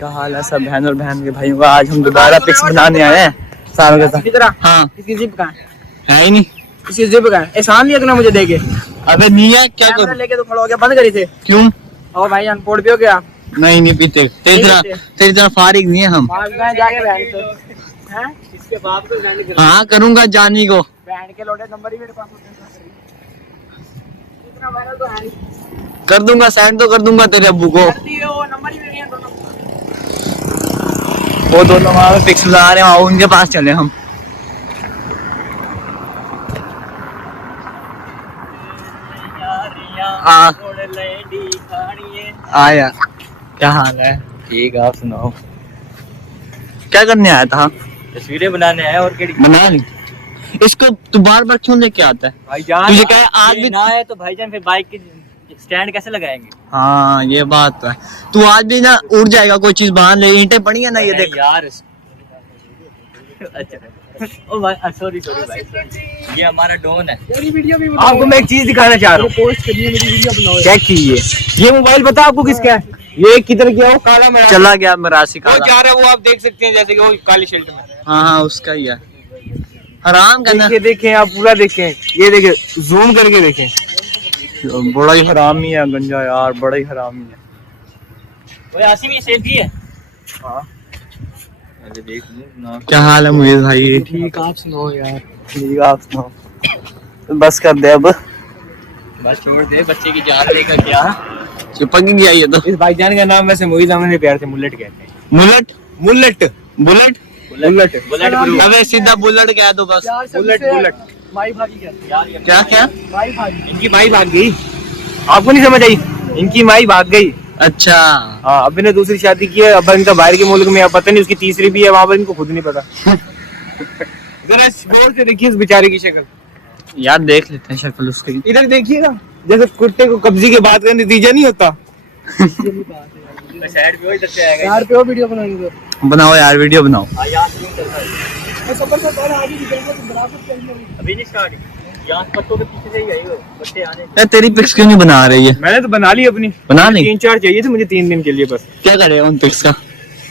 क्या हाल है सब बहन और बहन के भाइयों का। आज हम दोबारा पिक्स बनाने आए हैं सारों के साथ। हाँ इसकी जिप कहाँ है ही नहीं। इसकी जिप कहाँ है? एहसान नहीं है मुझे देके। अबे नहीं है क्या करूं? लेके तो खड़ा हो गया, बंद करी थे। क्यों? और भाई अनपोर्ट भी हो गया। नहीं पीते। तेरी तरह फारिग नहीं है हम। जाके बहन से हैं? इसके बाप को सेंड कर। हाँ करूंगा जानी को। बहन के लोटे नंबर ही मेरे पास इतना वायरल तो है नहीं। कर दूंगा सेंड तो कर दूंगा तेरे अब्बू को। वो नंबर ही मेरे हैं दोनों। वो दोनों वहाँ पे पिक्स बना रहे हैं, आओ उनके पास चले हम। आया क्या हाल है? ठीक है आप सुनाओ। क्या करने आया था? तस्वीरें बनाने आया और केड़ी बना ली। इसको तू बार बार क्यों लेके आता है? भाईजान तुझे क्या आज भी ना है तो भाईजान फिर बाइक की स्टैंड कैसे लगाएंगे? हाँ ये बात तो है। तू आज भी ना उड़ जाएगा कोई चीज बांध ले। ईंटें पड़ी है ना ये देख यार। अच्छा ओ भाई सॉरी भाई, ये हमारा डोन है। आपको मैं एक चीज दिखाना चाह रहा हूँ। पोस्ट करिए मेरी वीडियो बनाओ। चेक कीजिए ये मोबाइल पता आपको किसका है? ये किधर गया? वो काला मरासी चला गया मरासी का। वो जा रहा है, वो आप देख सकते हैं जैसे कि वो काली शर्ट में। हाँ उसका ही है। हराम करना। देखें आप पूरा देखें, ये देखें जूम करके देखें। बड़ा ही हरामी है गंजा यार, बड़ा ही हरामी है। ओए आसिम ये सेल्फी है। हाँ अरे देख ना। क्या हाल है मुझे भाई? ठीक आप सुनाओ यार। ठीक आप सुनाओ। तो बस कर दे अब। बस छोड़ दे, बच्चे की जान लेकर क्या चिपक गया ये तो। इस भाईजान का नाम वैसे मोहित अहमद ने प्यार से मुल्लट कहते हैं। बुलेट मुल्लट बुलेट बुलेट बुलेट अबे सीधा बुलेट कह दो बस। बुलेट माई भागी कहते हैं। क्या क्या? माई भागी। इनकी माई भाग गई। आपको नहीं समझ आई? इनकी माई भाग गई। अच्छा हाँ अब इन्हें दूसरी शादी की है। अब इनका बाहर के मुल्क में पता नहीं, उसकी तीसरी भी है वहाँ पर, इनको खुद नहीं पता। जरा गौर से देखिए इस बेचारे की शक्ल। यार देख लेते हैं शक्ल उसकी। इधर देखिएगा, जैसे कुत्ते को कब्जी के बाद का नतीजा नहीं होता। साइड पे हो, इधर से आएगा। यार पे हो वीडियो बनाएंगे तो बनाओ यार वीडियो बनाओ। अभी नहीं स्टार्ट, यहाँ पत्तों के पीछे से ही आई हो, बच्चे आने। यार तेरी पिक्स क्यों नहीं बना रही है? मैंने तो बना ली अपनी। बना ली? 3-4 चाहिए थे मुझे 3 दिन के लिए बस। क्या करेगा उन पिक्स का?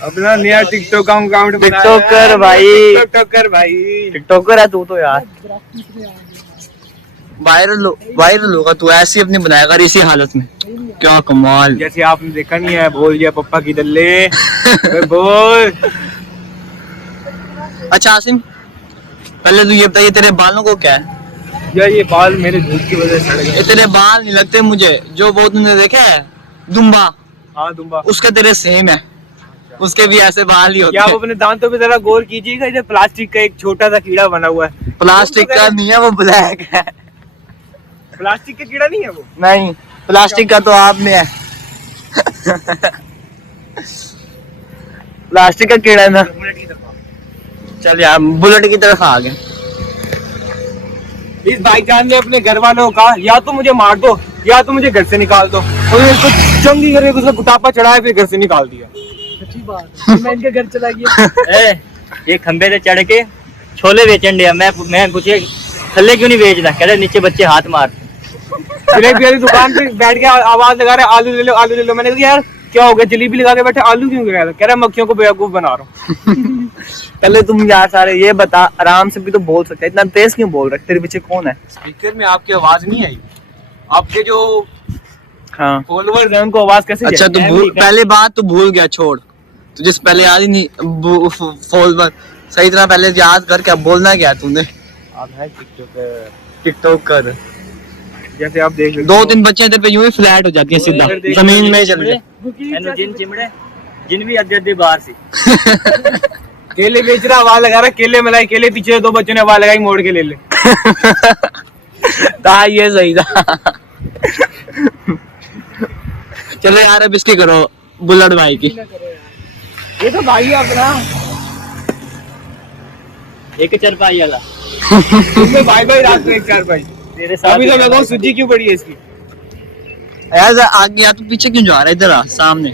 अपना नया टिकटॉक अकाउंट। टिकटॉकर भाई, टिकटॉकर भाई, टिकटॉकर है तू तो यार। वायरल होगा तू, ऐसी अपनी बनाएगा इसी हालत में। क्या कमाल। जैसे आपने देखा नहीं है, बोल दिया पप्पा की दल्ले। बोल। अच्छा आसिम पहले तू ये बताइए तेरे बालों को क्या है? यार ये बाल मेरे धूप की वजह से सड़ गए। तेरे बाल नहीं लगते मुझे, जो वो तुमने देखा है दुम्बा। हाँ दुम्बा। उसके तेरे सेम है, उसके भी ऐसे बाल ही होते हैं। क्या आप अपने दांतों पे जरा गौर कीजिएगा, इधर प्लास्टिक का एक छोटा सा कीड़ा बना हुआ है। प्लास्टिक का नहीं है वो, ब्लैक है। प्लास्टिक का कीड़ा नहीं है वो? नहीं प्लास्टिक का तो आप में है। प्लास्टिक का कीड़ा है ना। चल यार बुलेट की तरफ आ गए। इस भाईजान ने अपने घर वालों को कहा या तो मुझे मार दो या तो मुझे घर से निकाल दो, और इसको चंगी करके उसने कुटापा चढ़ाया फिर घर से निकाल दिया। सच्ची बात। मैं इनके घर चला गया। ये खंबे से चढ़ के छोले बेचन दिया। मैं पूछे थल्ले क्यों नहीं बेचना, कह रहे नीचे बच्चे हाथ मार। जलेबी वाली दुकान पे बैठ के आवाज लगा रहे आलू ले लो आलू ले लो। मैंने कहा यार क्या हो गया, जलेबी लगा के बैठे आलू क्यों लगा? कह रहा मक्खियों को बेवकूफ बना रहा हूँ। पहले तुम यार सारे ये बता, आराम से भी तो बोल सकते, इतना तेज क्यों बोल रहे? तेरे पीछे कौन है? स्पीकर में आपकी आवाज नहीं आई? आपके जो हाँ फॉलोअर्स हैं उनको आवाज कैसे? अच्छा तू भूल, पहले बात तो भूल गया, छोड़ तुझे पहले याद ही नहीं। फॉलोअर सही तरह पहले याद कर, क्या बोलना क्या तूने? आप है टिकटॉकर। जैसे आप देख 2-3 बच्चे तेरे पे यूं ही फ्लैट हो जाती है, सीधा जमीन में चल जाए। जिन चिमड़े जिन भी अद्दे बाहर से केले बेच रहा, आवाज लगा रहा केले मलाई केले, पीछे 2 बच्चों ने आवाज लगाई मोड़ के ले ले। ता ये सही था। चलो यार अब इसकी करो बुलेट भाई की। ये तो भाई अपना एक चरपाई वाला। भाई भाई रात में 1 चारपाई तेरे साथ। अभी तो मैं कहूं सूजी क्यों पड़ी है इसकी? यार आगे या तो पीछे क्यों जा रहा है? इधर आ सामने।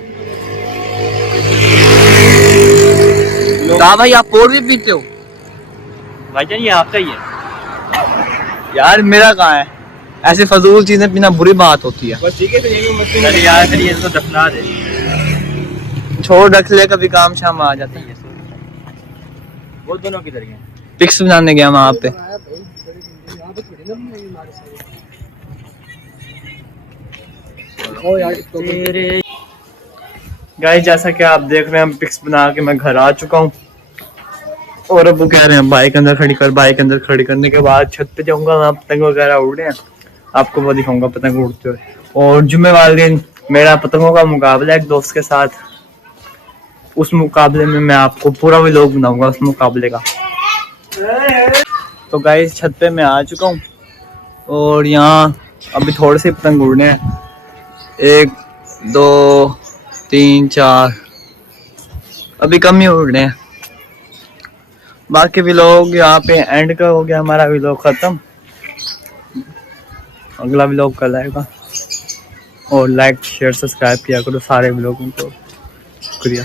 भाई आप और भी पीते हो? भाईजान ये आपका ही है यार मेरा कहाँ है? ऐसे फजूल चीजें पीना बुरी बात होती है। बस ठीक है तो यही मत यार, फिर ये इसको दफना दे। छोड़ रख ले, कभी काम शाम आ जाता है। वो दोनों किधर गए? पिक्स बनाने गया वहाँ पे। गाइस जैसा कि आप देख रहे हैं, पिक्स बना के मैं घर आ चुका हूँ और अब वो कह रहे हैं बाइक अंदर खड़ी कर। बाइक अंदर खड़ी करने के बाद छत पे जाऊंगा, वहाँ पतंग वगैरह उड़ रहे हैं, आपको वो दिखाऊंगा पतंग उड़ते हुए। और जुम्मे वाले दिन मेरा पतंगों का मुकाबला है एक दोस्त के साथ, उस मुकाबले में मैं आपको पूरा व्लॉग बनाऊंगा उस मुकाबले का। तो गाइस छत पे मैं आ चुका हूँ और यहाँ अभी थोड़े से पतंग उड़ने हैं, 1 2 3 4, अभी कम ही उड़ रहे हैं। बाकी व्लॉग यहाँ पे एंड का हो गया, हमारा व्लॉग खत्म। अगला व्लॉग कल आएगा और लाइक शेयर सब्सक्राइब किया करो सारे व्लॉगों को। शुक्रिया।